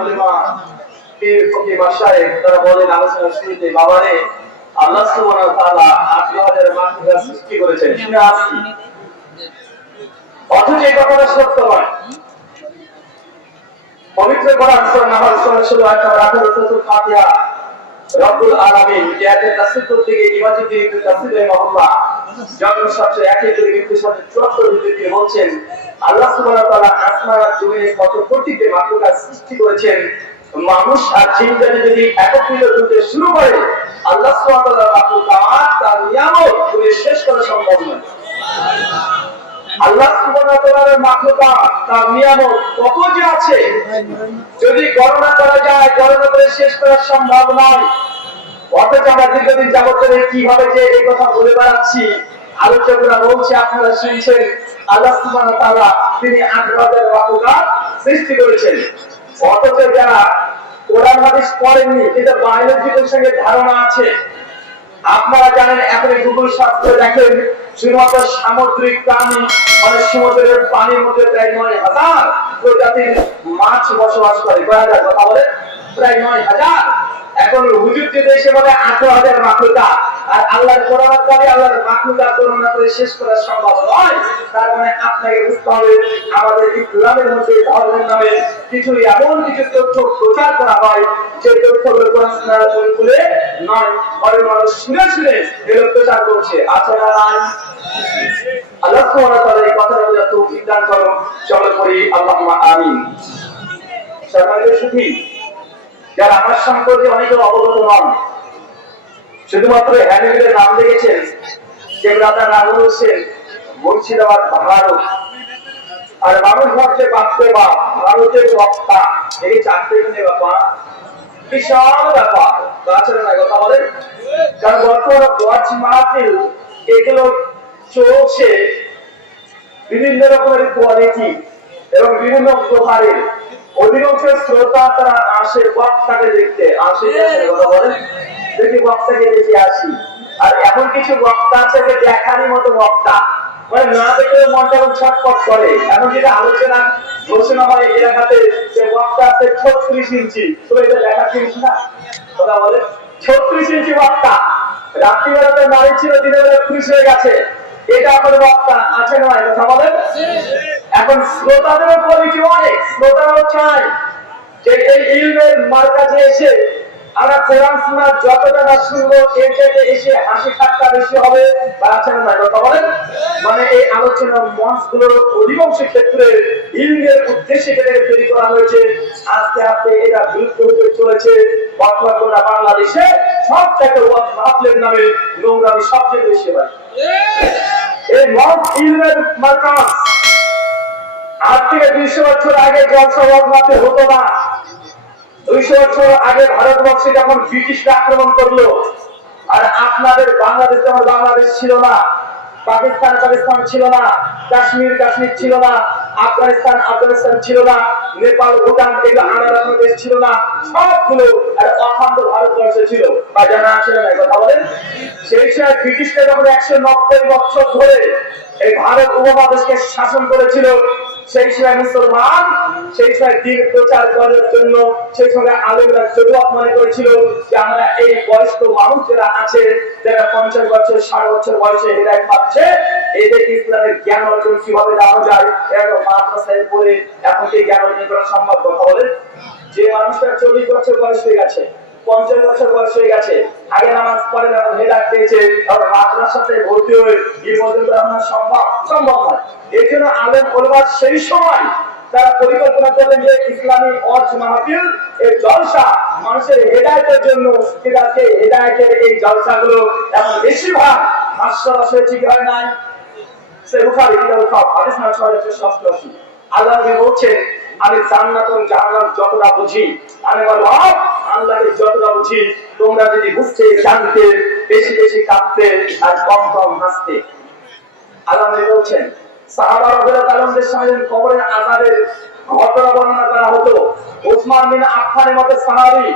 উলামা পীর ফকিহ মাশায়েখ তারা বলেন আলোচনার শুরুতে, বাবারে আল্লাহ সুবহানাহু ওয়া তাআলা 8000 মাখলুকাত সৃষ্টি করেছেন, শুনে আসছি, অথচ এই কথাটা সত্য নয়। পবিত্র কোরআন সূরা নাহল সূরা 16 আয়াত নম্বর 18 সূরা ফাতিহা রব্বুল আলামিন এর তাফসীর করতে গিয়ে ইমামুদ্দিন ইবনে তাফসীর রাহিমাহুল্লাহ যখন সবচেয়ে একের করে ব্যক্তির সাথে 74 ভিতরে বলছেন আল্লাহ সুবহানাহু ওয়া তাআলা আসমান আর জমিনে কত কোটিতে মাখলুকাত সৃষ্টি করেছেন, মানুষ আর জিনজাতি যদি একত্রিত হতে শুরু করে আল্লাহ সুবহানাহু ওয়া তাআলার মাখলুকাত তার নিয়ামত পুরো শেষ করা সম্ভব নয়। আল্লাহ সুবহানাহু ওয়া তাআলার মাখলুকাত তার নিয়ামত কত যে আছে, যদি গণনা করা যায় গণনা করে শেষ করা সম্ভব নয়। অথচ আমরা দীর্ঘদিন যাবত ধরে কিভাবে যে এই কথা বলে বেড়াচ্ছি, আলোচকরা বলছে, আপনারা শুনছেন, আল্লাহ সুবহানাহু ওয়া তাআলা তিনি 8000 মাখলুকাত সৃষ্টি করেছেন। অথচ যারা কোরআন হাদিস পড়েননি কিন্তু বায়োলজির সঙ্গে ধারণা আছে, আপনারা জানেন এখন গুগল সার্চ করে দেখেন শুধুমাত্র সামুদ্রিক প্রাণী মানে সমুদ্রের পানির মধ্যে প্রায় 9000 প্রজাতির মাছ বসবাস করে। কথা বলে প্রায় 9000। এখন হুজুর যে দেশে বলে 8000 মাখলুকাত, আর আল্লাহর কোরআনের কাছে আল্লাহর মাখলুকাত গণনা করে শেষ করা সম্ভব নয়। তার মানে আপনাকে বুঝতে হবে আমাদের ইসলামের মধ্যে ধর্মের নামে কিছু এমন কিছু তথ্য প্রচার করা হয় যে তথ্যগুলো কোরআন সুন্নাহর বইগুলো নয়, বরং মানুষ শুনে শুনে এগুলো প্রচার করছে। আছে না নাই? আল্লাহ সুবহানাহু ওয়া তাআলা এই কথাটা বলে তৌফিক দান করুন। সকলে পড়ি আল্লাহুম্মা আমিন। সম্মানিত সুধী, যারা আমার সম্পর্কে অনেকে অবগত নন, শুধুমাত্র হ্যান্ডেলের নাম দেখেছেন যে ব্রাদার রাহুল হোসেন মুর্শিদাবাদ ভারত, আর মানুষ ভাবছে বাপরে বাপ ভারতের বক্তা, এই চারটে দিনের ব্যাপার বিশাল ব্যাপার। তাছাড়া না কথা বলেন, কারণ বর্তমানে ওয়াজ মাহফিল এগুলো চলছে বিভিন্ন রকমের কোয়ালিটি এবং বিভিন্ন প্রকারের। অধিকাংশ শ্রোতা তারা আসে বক্তাকে দেখতে, আসে কথা বলেন দেখি বক্তাকে দেখে আসি। আর এখন কিছু বক্তা আছে যে দেখারই মতো বক্তা, মানে না দেখলে মনটা ছটফট করে। এখন যেটা আলোচনা ঘোষণা হয় এলাকাতে যে বক্তা আছে 36 ইঞ্চি, তো এটা দেখা চিনিস না কথা বলে 36 ইঞ্চি বক্তা, রাত্রিবেলাতে নারী ছিল, দিনের বেলা পুলিশ হয়ে গেছে, এটা আপনার বক্তা আছে না কথা বলেন। এখন শ্রোতাদের কোয়ালিটি অনেক, শ্রোতারাও চায় যে এই ইলমের মার্কাজে এসে আমরা কোরআন সুন্নাহ যতটা না শুনবো এর চাইতে এসে হাসি ঠাট্টা বেশি হবে বা আছে না কথা বলেন। মানে এই আলোচনার মঞ্চগুলোর অধিকাংশ ক্ষেত্রে ইলমের উদ্দেশ্যে এটাকে তৈরি করা হয়েছে। আস্তে আস্তে এটা বিলুপ্ত হতে চলেছে। বর্তমানে বাংলাদেশে সবচেয়ে ওয়াজ মাহফিলের নামে নোংরামি সবচেয়ে বেশি হয়। এই মঞ্চ ইলমের মার্কাজ আজ থেকে 200 বছর আগে জলসা ওয়াজ মাহফিল হতো না। 200 বছর আগে ভারতবর্ষে যখন ব্রিটিশরা আক্রমণ করলো, আর আপনাদের বাংলাদেশ যেমন বাংলাদেশ ছিল না, পাকিস্তান ছিল না, কাশ্মীর ছিল না, আফগানিস্তান ছিল না, নেপাল ভুটান এগুলো আলাদা দেশ ছিল না, সবগুলো অখণ্ড ভারতবর্ষ ছিল। বা জানা আছে না কথা বলেন। সেই সময় ব্রিটিশরা যখন 190 বছর ধরে এই ভারত উপমহাদেশকে শাসন করেছিল, সেই সময় মুসলমান সেই সময় দিন প্রচার করার জন্য সেই সময় আলেমরা জরুরত মনে করেছিল যে আমরা এই বয়স্ক মানুষ যারা আছে, যারা 50 বছর 60 বছর বয়সে হেদায়েত পাচ্ছে, এদেরকে ইসলামের জ্ঞান অর্জন কিভাবে দেওয়া যায়, এরা মাদ্রাসায় পড়ে এখন কি জ্ঞান অর্জন করা সম্ভব কথা বলেন। যে মানুষটা 40 বছর বয়স হয়ে গেছে, 50 বছর বয়স হয়ে গেছে, আগে নামাজ পড়ে না, হেদায়েত পেয়েছে, আর মাদ্রাসাতে ভর্তি হয়ে ইবাদত করা সম্ভব নয়। এই জন্য আলেম ওলামা সেই সময় তারা পরিকল্পনা করলেন যে ইসলামী ওয়াজ মাহফিল এই জলসা মানুষের হেদায়েতের জন্য, ঠিক আছে, হেদায়েতের এই জলসাগুলো এখন বেশিরভাগ হাস্যরস হয়েছে কি হয় নাই। সে বুখারী কিতাব হাদিস নাম্বার 688 আল্লাহ বলছেন আমি জান্নাত এবং জাহান্নাম যতটা বুঝি, আমি বলবো আল্লাহকে যতটা বুঝি, তোমরা যদি বুঝতে জানতে বেশি বেশি কাঁদতে আর কম কম হাসতে। আল্লাহ বলছেন সাহাবা রাদিয়াল্লাহু তাআলাদের সামনে কবরের আযাবের ঘটনা বর্ণনা করা হতো। ওসমান বিন আফফানের মতো সাহাবী,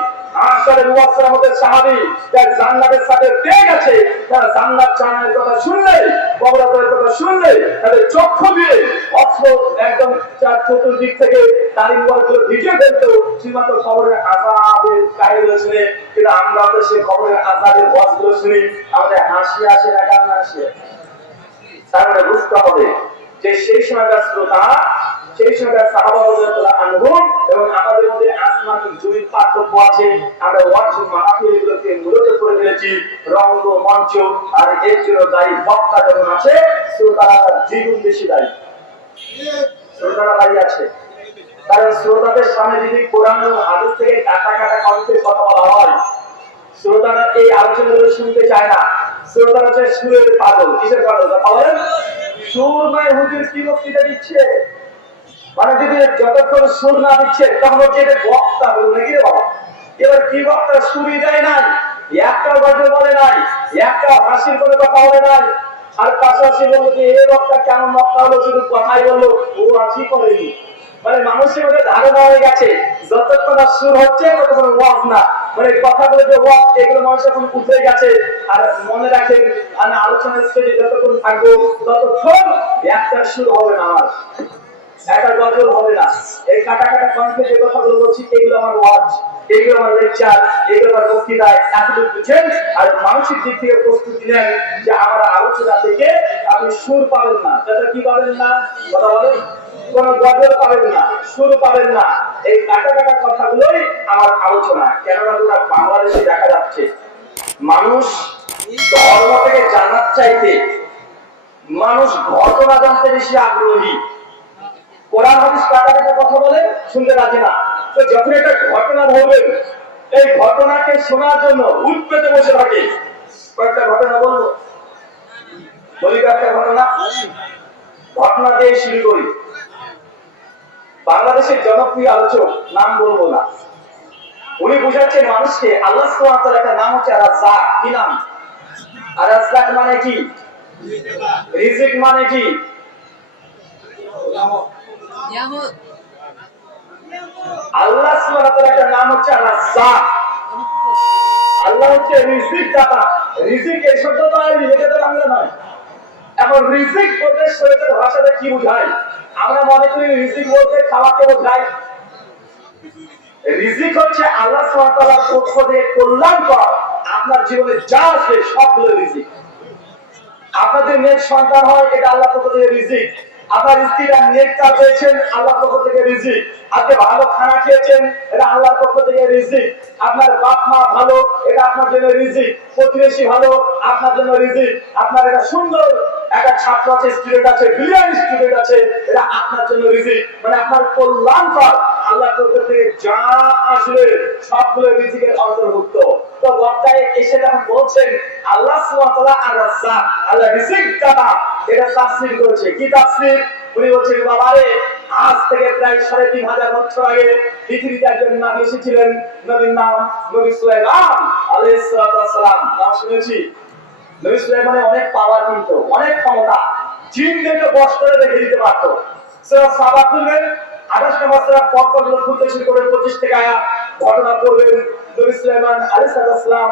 আশারে মুবাশশিরের মতো সাহাবী যারা জান্নাতের সাথে পেয়ে গেছে, তারা জান্নাত জানার কথা শুনলে, কবরের কথা শুনলে তাদের চক্ষু দিয়ে অস্ত্র একদম চার চতুর্দিক থেকে তারিখ গুলো ভিজে ফেলতো, শুধুমাত্র খবরের আযাবের কাহিনী শুনে, কিন্তু আমরা তো সেই খবরের আযাবের ওয়াজগুলো শুনি, আমাদের হাসি আসে না কান্না আসে। তার মানে বুঝতে হবে যে সেই সময়কার শ্রোতা, সেই সময়কার সাহাবা রাদিয়াল্লাহু আনহুম এবং আমাদের মধ্যে আসমান জমির পার্থক্য আছে। আমরা ওয়াজ মাহফিলগুলোকে মূলত করে ফেলেছি রঙ্গ মঞ্চ, আর এর জন্য দায়ী বক্তা যেমন আছে, শ্রোতারা তার দ্বিগুণ বেশি দায়ী। শ্রোতারা দায়ী আছে, কারণ শ্রোতাদের সামনে যদি কোরআন ও হাদিস থেকে কাটা কাটা কণ্ঠে কথা বলা হয়, শ্রোতারা এই আলোচনাগুলো শুনতে চায় না। শ্রোতারা হচ্ছে সুরের পাগল। কিসের পাগল কথা বলেন? সুর নয় হুজুর কি বক্তৃতা দিচ্ছে, মানে যদি যতক্ষণ সুর না দিচ্ছে তখন হচ্ছে এটা বক্তা বলবো নাকি রে বাবা। এবার কি বক্তা সুরই দেয় নাই, একটা গজল বলে নাই, একটা হাসির কোনো কথা বলে নাই, আর পাশাপাশি বলবো যে এই বক্তা কেমন বক্তা হলো, শুধু কথাই বললো, ও আজই করেনি। মানে মানুষের মধ্যে ধারণা হয়ে গেছে যতক্ষণ সুর হচ্ছে ততক্ষণ ওয়াজ না, মানে কথাগুলো যে ওয়াজ, এগুলো মানুষ এখন উঠে গেছে। আর মনে রাখেন, আমি আলোচনার স্টেজে যতক্ষণ থাকবো ততক্ষণ একটা সুর হবে না, আমার একটা গজল হবে না। এই কাটা কাটা কণ্ঠে যে কথাগুলো বলছি এগুলো আমার ওয়াজ, এগুলো আমার লেকচার, এগুলো আমার বক্তৃতা, এতটুকু বুঝেন। আর মানসিক দিক থেকে প্রস্তুতি নেন যে আমার আলোচনা থেকে আপনি সুর পাবেন না। যাতে কি পাবেন না কথা বলেন, কোন গজল পাবেন না, সুর পাবেন না। এই কাটা কাটা কথাগুলোই আমার আলোচনা। কেননা গোটা বাংলাদেশে দেখা যাচ্ছে মানুষ ধর্ম থেকে জান্নাত চাইতে, মানুষ ঘটনা জানতে বেশি আগ্রহী। কোরআন হাদিস কাটা কাটা কথা বলে শুনতে রাজি না। তো যখন একটা ঘটনা বলবেন, এই ঘটনাকে শোনার জন্য উৎপেতে বসে থাকে। কয়েকটা ঘটনা বলবো, বলি কয়েকটা ঘটনা। ঘটনা দিয়ে শুরু করি। বাংলাদেশের জনপ্রিয় আলোচক, নাম বলবো না, উনি বুঝাচ্ছেন মানুষকে আল্লাহ সুবহানাহু ওয়া তাআলার একটা নাম হচ্ছে আর-রাজ্জাক। কি নাম? আর-রাজ্জাক মানে কি? রিজিক মানে কি? আল্লাহ সুবহানাহু ওয়া তাআলার একটা নাম হচ্ছে আর-রাজ্জাক। আল্লাহ হচ্ছে রিজিক দাতা। রিজিক এই শব্দটা এটা বাংলা নয়। এখন রিজিক বলতে শরীয়তের ভাষাতে কি বোঝায়? আমরা মনে করি রিজিক বলতে খাওয়াকে বোঝায়। রিজিক হচ্ছে আল্লাহ সুবহানাহু ওয়া তাআলার পক্ষ থেকে কল্যাণকর, আপনার জীবনে যা আসে সবগুলো রিজিক। আপনাদের নেক সন্তান হয়, এটা আল্লাহর পক্ষ থেকে রিজিক। আপনার স্ত্রীরা নেক কাজ পেয়েছেন, আল্লাহর পক্ষ থেকে রিজিক। আপনি ভালো খানা খেয়েছেন, এটা আল্লাহর পক্ষ থেকে রিজিক। আপনার বাপ মা ভালো, এটা আপনার জন্য রিজিক। প্রতিবেশী ভালো, আপনার জন্য রিজিক। আপনার একটা সুন্দর একটা ছাত্র আছে, স্টুডেন্ট আছে, ব্রিলিয়ান্ট স্টুডেন্ট আছে, এটা আপনার জন্য রিজিক। মানে আপনার কল্যাণকর, আল্লাহর পক্ষ থেকে যা আসবে সবগুলো রিজিকের অন্তর্ভুক্ত। তো বক্তায় এসে যখন বলছেন আল্লাহ সুবহানাহু ওয়া তাআলা আর-রাজ্জাক, আল্লাহ রিজিক দাতা, এটা তাফসীর করেছে। কি তাফসীর? উনি বলছেন বাবারে, আজ থেকে প্রায় ৩৫০০ বছর আগে পৃথিবীতে একজন নবী এসেছিলেন। নবীর নাম নবী সুলাইমান আলাইহিস সালাম। নাম শুনেছি? নবী সুলাইমানের অনেক পাওয়ার, কিন্তু অনেক ক্ষমতা, জিনদেরকে বশ করে রেখে দিতে পারতো। সূরা সাবা খুলবেন, ২৮ নম্বর সূরা পরপরগুলো খুলতে শুরু করবেন, ২৫ থেকে আয়াত ঘটনা পড়বেন। নবী সুলাইমান আলাইহিস সালাম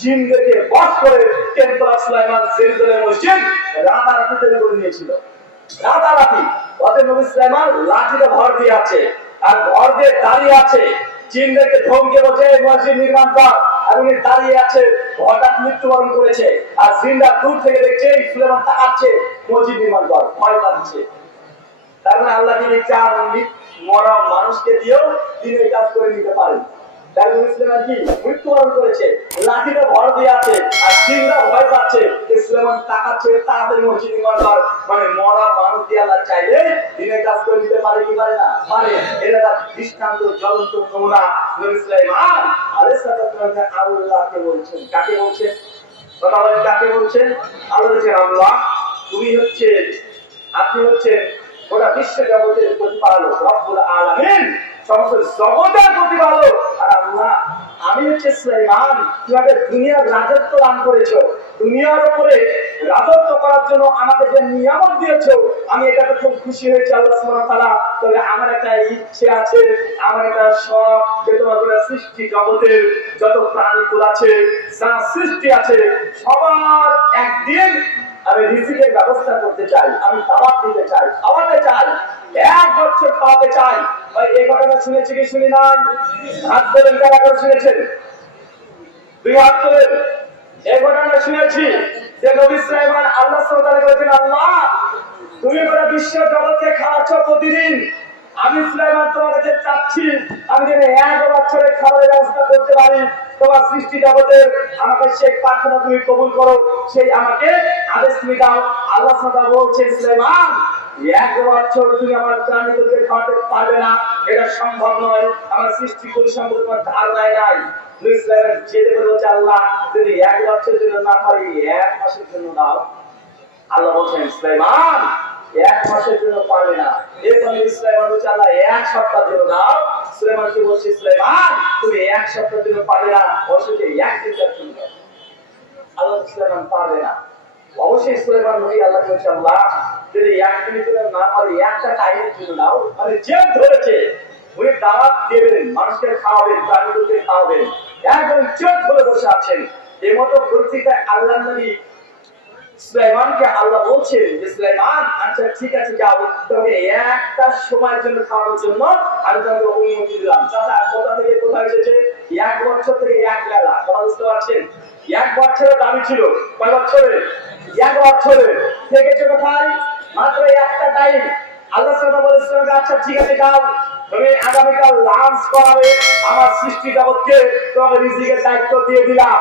জিনদেরকে বশ করে টেম্পল অফ সুলাইমান, জেরুজালেম মসজিদ রাতারাতি তৈরি করে নিয়েছিল। রাতারাতি। অতএব নবী সুলাইমান লাঠিতে ভর দিয়ে আছে, আর ভর দিয়ে দাঁড়িয়ে আছে। জিনদেরকে ধমকে বলছে মসজিদ নির্মাণ কর, আর উনি দাঁড়িয়ে আছে। হঠাৎ মৃত্যুবরণ করেছে, আর জিনরা দূর থেকে দেখছে সুলাইমান তাকাচ্ছে, মসজিদ নির্মাণ কর, ভয় পাচ্ছে। তার মানে আল্লাহ যদি চান মরা মানুষকে দিয়েও দিনের কাজ করে নিতে পারেন। তাই সুলাইমান কি মৃত্যুবরণ করেছে, লাঠিতে ভর দিয়ে আছে, আর জিনরা ভয় পাচ্ছে। সুলাইমান তাকাচ্ছে, তাড়াতাড়ি মসজিদ নির্মাণ কর। মানে মরা মানুষ দিয়ে আল্লাহ চাইলে দিনের কাজ করে নিতে পারে কি পারে না? পারে। এটা দৃষ্টান্ত, জ্বলন্ত নমুনা। নবী সুলাইমান আলাইহিস সালাম আল্লাহকে বলছেন। কাকে বলছেন? কথা বলেন, কাকে বলছেন? আল্লাহ বলছেন, আল্লাহ তুমি হচ্ছে, আপনি হচ্ছেন গোটা বিশ্ব জগতের প্রতিপালক, রব্বুল আলামিন, সমস্ত জগতের প্রতিপালক। আর আল্লাহ আমি হচ্ছে সুলাইমান, কিভাবে দুনিয়ার রাজত্ব দান করেছো, দুনিয়ার উপরে রাজত্ব করার জন্য আমাকে যে নিয়ামত দিয়েছো, আমি এটাতে খুব খুশি হয়েছি আল্লাহ সুবহানাহু ওয়া তাআলা। তবে আমার একটা ইচ্ছে আছে, আমার একটা শখ, যে তোমার গোটা সৃষ্টি জগতের যত প্রাণীকুল আছে, যা সৃষ্টি আছে, সবার একদিন আমি রিজিকের ব্যবস্থা করতে চাই, আমি দাওয়াত দিতে চাই, খাওয়াতে চাই, 1 বছর খাওয়াতে চাই। ভাই এই ঘটনা শুনেছি কি শুনি নাই? হাত ধরে যারা করে শুনেছেন, 2 হাত ধরে। এই ঘটনা শুনেছি যে নবী সুলাইমান আল্লাহ সুবহানাহু ওয়া তাআলা বলেছেন, আল্লাহ তুমি পুরো বিশ্ব জগৎকে খাওয়াচ্ছ প্রতিদিন, আমি সুলাইমান তোমার কাছে চাচ্ছি আমি যেন 1 বছরের খাবারের ব্যবস্থা করতে পারি। তোমার সৃষ্টি জগতের আমাকে সেই প্রার্থনা তুমি কবুল করো, সেই আমাকে আদেশ তুমি দাও। আল্লাহ সুবহানাহু ওয়া তাআলা বলছেন, সুলাইমান 1 বছর তুমি আমার প্রাণীদেরকে খাওয়াতে পারবে না, এটা সম্ভব নয়, আমার সৃষ্টি পরিসম্পর্কে তোমার ধারণাই নাই। সুলাইমান জেদে বলছে, আল্লাহ যদি 1 বছরের জন্য না পারি 1 মাসের জন্য দাও। আল্লাহ বলছেন, সুলাইমান 1 মাসের জন্য পারবে না। এরপর সুলাইমান বলছে, আল্লাহ 1 সপ্তাহের জন্য দাও। সুলাইমান কি বলছে, সুলাইমান তুমি 1 সপ্তাহের জন্য পারবে না, অবশ্যই 1 দিনের জন্য দাও। আল্লাহ সুলাইমান পারবে না। অবশ্যই সুলাইমান নবী আল্লাহ বলছে, আল্লাহ যদি 1 দিনের জন্য না পারি 1টা টাইমের জন্য দাও। মানে জেদ ধরেছে, উনি দাওয়াত দেবেন, মানুষকে খাওয়াবেন, প্রাণীদেরকে খাওয়াবেন, একদম জেদ ধরে বসে আছেন। এই মতো পরিস্থিতিতে আল্লাহ নবী সুলাইমানকে আল্লাহ বলছেন যে, সুলাইমান আচ্ছা ঠিক আছে যাও, তোমাকে 1টা সময়ের জন্য খাওয়ানোর জন্য আমি তোমাকে অনুমতি দিলাম। চাচা কোথা থেকে কোথায় এসেছে? 1 বছর থেকে 1 বেলা। কথা বুঝতে পারছেন? 1 বছরের দাবি ছিল কয় বছরে? 1 বছরে থেকেছে কোথায়? মাত্র 1টা টাইম। আল্লাহ সুবহানাহু ওয়া তাআলা বলেছেন, আচ্ছা ঠিক আছে যাও, তুমি আগামীকাল লাঞ্চ করাবে আমার সৃষ্টি জগৎকে, তোমাকে রিজিকের দায়িত্ব দিয়ে দিলাম।